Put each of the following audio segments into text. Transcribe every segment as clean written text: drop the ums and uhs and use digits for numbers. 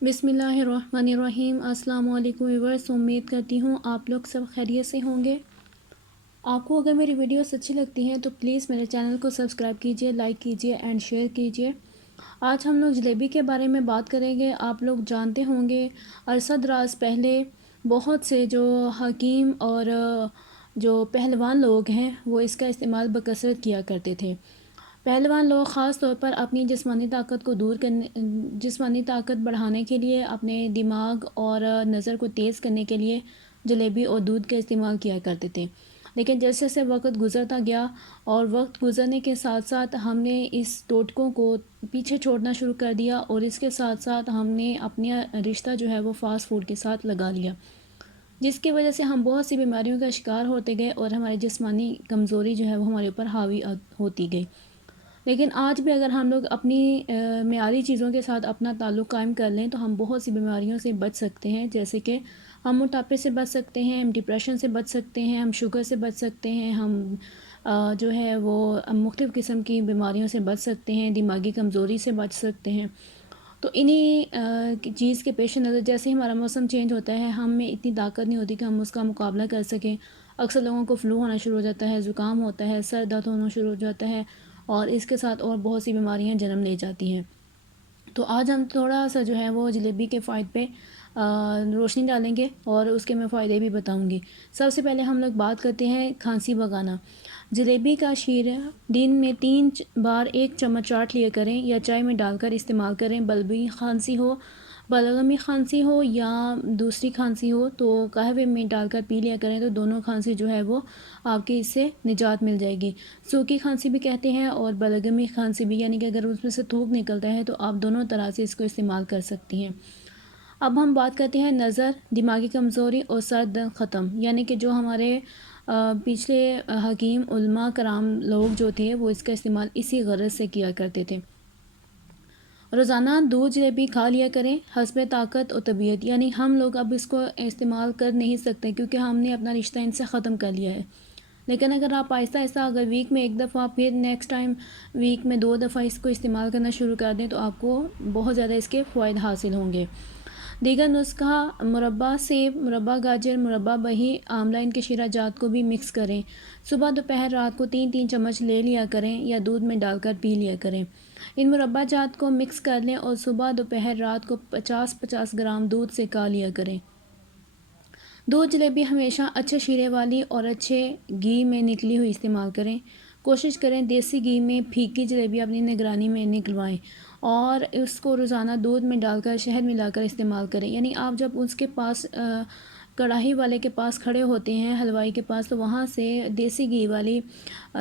بسم اللہ الرحمن الرحیم۔ السلام علیکم ویورز، امید کرتی ہوں آپ لوگ سب خیریت سے ہوں گے۔ آپ کو اگر میری ویڈیوز اچھی لگتی ہیں تو پلیز میرے چینل کو سبسکرائب کیجئے، لائک کیجئے اینڈ شیئر کیجئے۔ آج ہم لوگ جلیبی کے بارے میں بات کریں گے۔ آپ لوگ جانتے ہوں گے عرصہ دراز پہلے بہت سے جو حکیم اور جو پہلوان لوگ ہیں وہ اس کا استعمال بکثرت کیا کرتے تھے۔ پہلوان لوگ خاص طور پر اپنی جسمانی طاقت کو جسمانی طاقت بڑھانے کے لیے، اپنے دماغ اور نظر کو تیز کرنے کے لیے جلیبی اور دودھ کا استعمال کیا کرتے تھے۔ لیکن جیسے جیسے وقت گزرتا گیا اور وقت گزرنے کے ساتھ ساتھ ہم نے اس ٹوٹکوں کو پیچھے چھوڑنا شروع کر دیا، اور اس کے ساتھ ساتھ ہم نے اپنا رشتہ جو ہے وہ فاسٹ فوڈ کے ساتھ لگا لیا، جس کی وجہ سے ہم بہت سی بیماریوں کا شکار ہوتے گئے اور ہماری جسمانی کمزوری جو ہے وہ ہمارے اوپر حاوی ہوتی گئی۔ لیکن آج بھی اگر ہم لوگ اپنی معیاری چیزوں کے ساتھ اپنا تعلق قائم کر لیں تو ہم بہت سی بیماریوں سے بچ سکتے ہیں، جیسے کہ ہم موٹاپے سے بچ سکتے ہیں، ہم ڈپریشن سے بچ سکتے ہیں، ہم شوگر سے بچ سکتے ہیں، ہم جو ہے وہ مختلف قسم کی بیماریوں سے بچ سکتے ہیں، دماغی کمزوری سے بچ سکتے ہیں۔ تو انہی چیز کے پیش نظر جیسے ہمارا موسم چینج ہوتا ہے، ہم میں اتنی طاقت نہیں ہوتی کہ ہم اس کا مقابلہ کر سکیں۔ اکثر لوگوں کو فلو ہونا شروع ہو جاتا ہے، زکام ہوتا ہے، سر درد ہونا شروع ہو جاتا ہے، اور اس کے ساتھ اور بہت سی بیماریاں جنم لے جاتی ہیں۔ تو آج ہم تھوڑا سا جو ہے وہ جلیبی کے فوائد پہ روشنی ڈالیں گے اور اس کے میں فائدے بھی بتاؤں گی۔ سب سے پہلے ہم لوگ بات کرتے ہیں کھانسی بھگانا۔ جلیبی کا شیرہ دن میں 3 بار 1 چمچ چاٹ لیا کریں یا چائے میں ڈال کر استعمال کریں۔ بلغمی کھانسی ہو یا دوسری کھانسی ہو تو قہوے میں ڈال کر پی لیا کریں، تو دونوں کھانسی جو ہے وہ آپ کی اس سے نجات مل جائے گی۔ سوکھی کھانسی بھی کہتے ہیں اور بلغمی کھانسی بھی، یعنی کہ اگر اس میں سے تھوک نکلتا ہے تو آپ دونوں طرح سے اس کو استعمال کر سکتی ہیں۔ اب ہم بات کرتے ہیں نظر، دماغی کمزوری اور سر درد ختم، یعنی کہ جو ہمارے پچھلے حکیم علماء کرام لوگ جو تھے وہ اس کا استعمال اسی غرض سے کیا کرتے تھے۔ روزانہ 2 جلیبی کھا لیا کریں حسب طاقت و طبیعت، یعنی ہم لوگ اب اس کو استعمال کر نہیں سکتے کیونکہ ہم نے اپنا رشتہ ان سے ختم کر لیا ہے۔ لیکن اگر آپ آہستہ آہستہ اگر ویک میں 1 دفعہ، پھر نیکسٹ ٹائم ویک میں 2 دفعہ اس کو استعمال کرنا شروع کر دیں تو آپ کو بہت زیادہ اس کے فوائد حاصل ہوں گے۔ دیگر نسخہ: مربع سیب، مربع گاجر، مربع بہی آملہ، ان کے شیرہ جات کو بھی مکس کریں۔ صبح دوپہر رات کو 3 چمچ لے لیا کریں یا دودھ میں ڈال کر پی لیا کریں۔ ان مربع جات کو مکس کر لیں اور صبح دوپہر رات کو 50 گرام دودھ سے کھا لیا کریں۔ دودھ جلیبی ہمیشہ اچھے شیرے والی اور اچھے گھی میں نکلی ہوئی استعمال کریں۔ کوشش کریں دیسی گھی میں پھیکی جلیبی اپنی نگرانی میں نکلوائیں اور اس کو روزانہ دودھ میں ڈال کر شہد ملا کر استعمال کریں۔ یعنی آپ جب اس کے پاس کڑاہی والے کے پاس کھڑے ہوتے ہیں، حلوائی کے پاس، تو وہاں سے دیسی گھی والی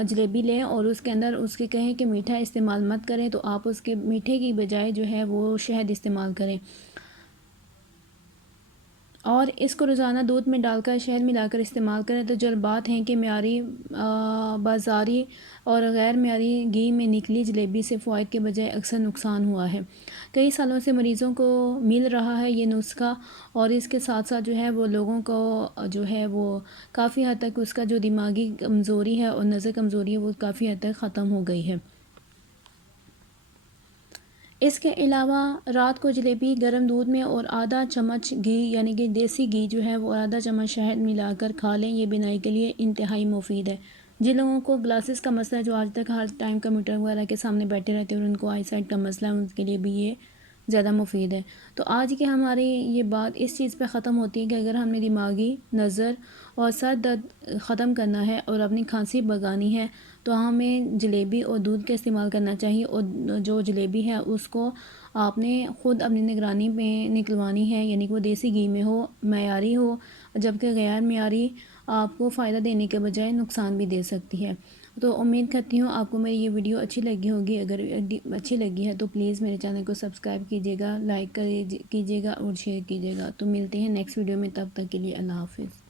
جلیبی لیں اور اس کے اندر اس کے کہیں کہ میٹھا استعمال مت کریں، تو آپ اس کے میٹھے کی بجائے جو ہے وہ شہد استعمال کریں، اور اس کو روزانہ دودھ میں ڈال کر شہد ملا کر استعمال کریں۔ تجربات ہیں کہ معیاری بازاری اور غیر معیاری گھی میں نکلی جلیبی سے فوائد کے بجائے اکثر نقصان ہوا ہے۔ کئی سالوں سے مریضوں کو مل رہا ہے یہ نسخہ، اور اس کے ساتھ ساتھ جو ہے وہ لوگوں کو جو ہے وہ کافی حد تک اس کا جو دماغی کمزوری ہے اور نظر کمزوری ہے وہ کافی حد تک ختم ہو گئی ہے۔ اس کے علاوہ رات کو جلیبی گرم دودھ میں اور آدھا چمچ گھی، یعنی کہ دیسی گھی جو ہے وہ آدھا چمچ شہد ملا کر کھا لیں۔ یہ بینائی کے لیے انتہائی مفید ہے۔ جن لوگوں کو گلاسز کا مسئلہ ہے، جو آج تک ہر ٹائم کمپیوٹر وغیرہ کے سامنے بیٹھے رہتے ہیں اور ان کو آئی سائٹ کا مسئلہ ہے، ان کے لیے بھی یہ زیادہ مفید ہے۔ تو آج کی ہماری یہ بات اس چیز پہ ختم ہوتی ہے کہ اگر ہم نے دماغی، نظر اور سر درد ختم کرنا ہے اور اپنی کھانسی بھگانی ہے تو ہمیں جلیبی اور دودھ کا استعمال کرنا چاہیے، اور جو جلیبی ہے اس کو آپ نے خود اپنی نگرانی میں نکلوانی ہے، یعنی کہ وہ دیسی گھی میں ہو، معیاری ہو، جبکہ غیر معیاری آپ کو فائدہ دینے کے بجائے نقصان بھی دے سکتی ہے۔ تو امید کرتی ہوں آپ کو میری یہ ویڈیو اچھی لگی ہوگی۔ اگر اچھی لگی ہے تو پلیز میرے چینل کو سبسکرائب کیجیے گا، لائک کیجیے گا اور شیئر کیجیے گا۔ تو ملتے ہیں نیکسٹ ویڈیو میں، تب تک کے لیے اللہ حافظ۔